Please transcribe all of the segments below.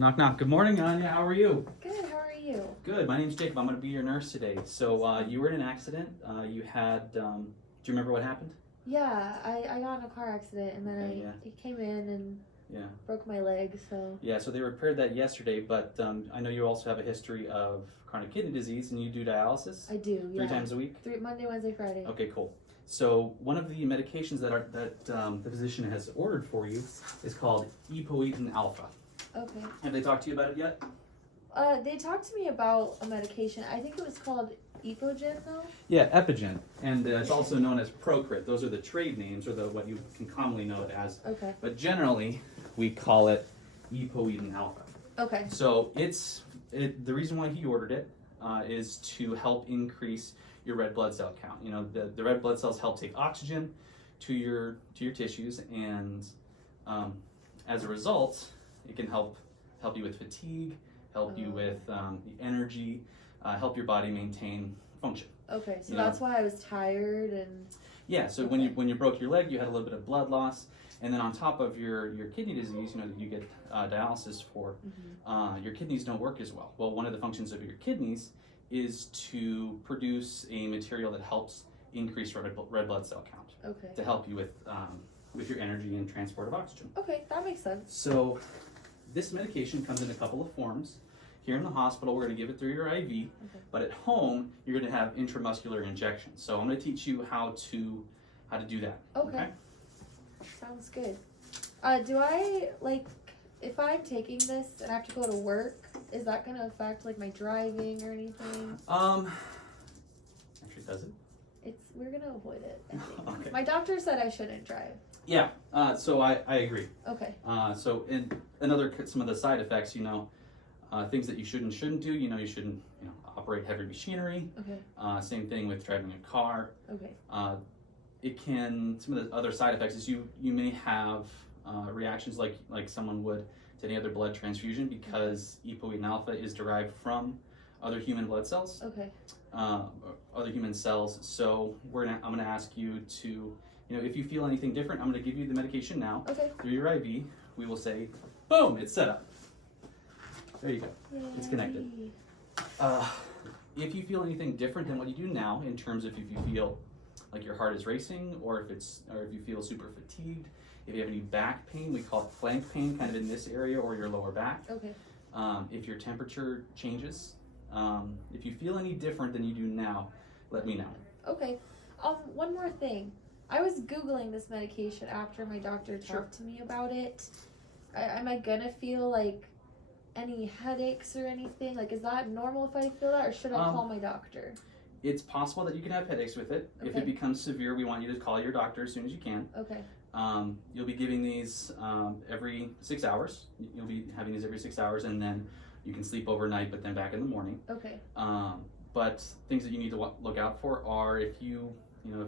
Knock, knock. Good morning, Anya. How are you? Good, how are you? Good. My name's Jacob. I'm going to be your nurse today. So you were in an accident. You had, do you remember what happened? Yeah, I got in a car accident and then I came in and broke my leg, so. Yeah, so they repaired that yesterday, but I know you also have a history of chronic kidney disease and you do dialysis? I do, yeah. 3 times a week? Monday, Wednesday, Friday. Okay, cool. So one of the medications that the physician has ordered for you is called Epoetin Alfa. Okay. Have they talked to you about it yet? They talked to me about a medication. I think it was called Epoetin, though. Yeah, Epogen, and it's also known as Procrit. Those are the trade names, or what you can commonly know it as. Okay. But generally, we call it Epoetin Alfa. Okay. So the reason why he ordered it is to help increase your red blood cell count. You know, the red blood cells help take oxygen to your tissues, and as a result, it can help you with fatigue, help you with the energy, help your body maintain function. Okay, so that's why I was tired and. Yeah, so when you broke your leg, you had a little bit of blood loss, and then on top of your kidney disease, you know, that you get dialysis for, your kidneys don't work as well. Well, one of the functions of your kidneys is to produce a material that helps increase red blood cell count. Okay. To help you with your energy and transport of oxygen. Okay, that makes sense. So this medication comes in a couple of forms. Here in the hospital, we're going to give it through your IV, but at home, you're going to have intramuscular injections. So I'm going to teach you how to do that. Okay. Sounds good. Do I, if I'm taking this and I have to go to work, is that going to affect, my driving or anything? Actually, does it? We're going to avoid it, I think. Okay. My doctor said I shouldn't drive. Yeah, so I agree. Okay. So some of the side effects, you know, things that you shouldn't do, you shouldn't, operate heavy machinery. Okay. Same thing with driving a car. Okay. Some of the other side effects is you may have reactions like someone would to any other blood transfusion, because Epoetin Alfa is derived from other human blood cells. Okay. Other human cells. So I'm gonna ask you to, if you feel anything different, I'm gonna give you the medication now. Okay. Through your IV. We will say, boom, it's set up. There you go. Yay. It's connected. If you feel anything different than what you do now, in terms of if you feel like your heart is racing, or if you feel super fatigued, if you have any back pain, we call it flank pain, kind of in this area or your lower back. Okay. If your temperature changes, if you feel any different than you do now, let me know. Okay. One more thing. I was Googling this medication after my doctor talked to me about it. Am I gonna feel any headaches or anything? Is that normal if I feel that, or should I call my doctor? It's possible that you can have headaches with it. Okay. If it becomes severe, we want you to call your doctor as soon as you can. Okay. You'll be giving these every 6 hours. You'll be having these every 6 hours, and then you can sleep overnight, but then back in the morning. Okay. But things that you need to look out for are if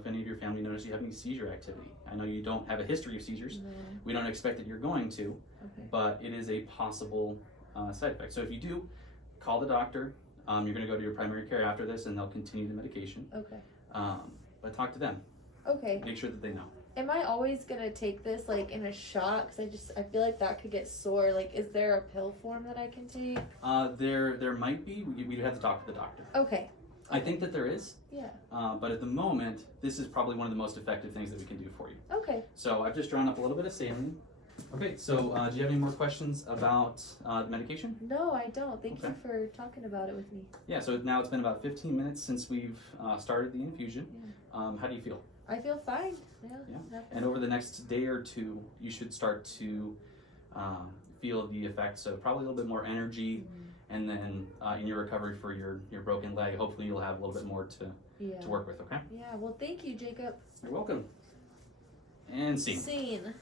any of your family notice you have any seizure activity. I know you don't have a history of seizures. No. We don't expect that you're going to, but it is a possible side effect. So if you do, call the doctor. You're going to go to your primary care after this, and they'll continue the medication. Okay. But talk to them. Okay. Make sure that they know. Am I always gonna take this in a shot? Because I feel like that could get sore. Is there a pill form that I can take? There might be. We'd have to talk to the doctor. Okay. I think that there is. Yeah. But at the moment, this is probably one of the most effective things that we can do for you. Okay. So I've just drawn up a little bit of saline. Okay, so do you have any more questions about the medication? No, I don't. Thank you for talking about it with me. Yeah, so now it's been about 15 minutes since we've started the infusion. Yeah. How do you feel? I feel fine. Yeah. And over the next day or two, you should start to feel the effects of probably a little bit more energy, and then in your recovery for your broken leg, hopefully you'll have a little bit more to work with, okay? Yeah, well, thank you, Jacob. You're welcome. And scene. Scene.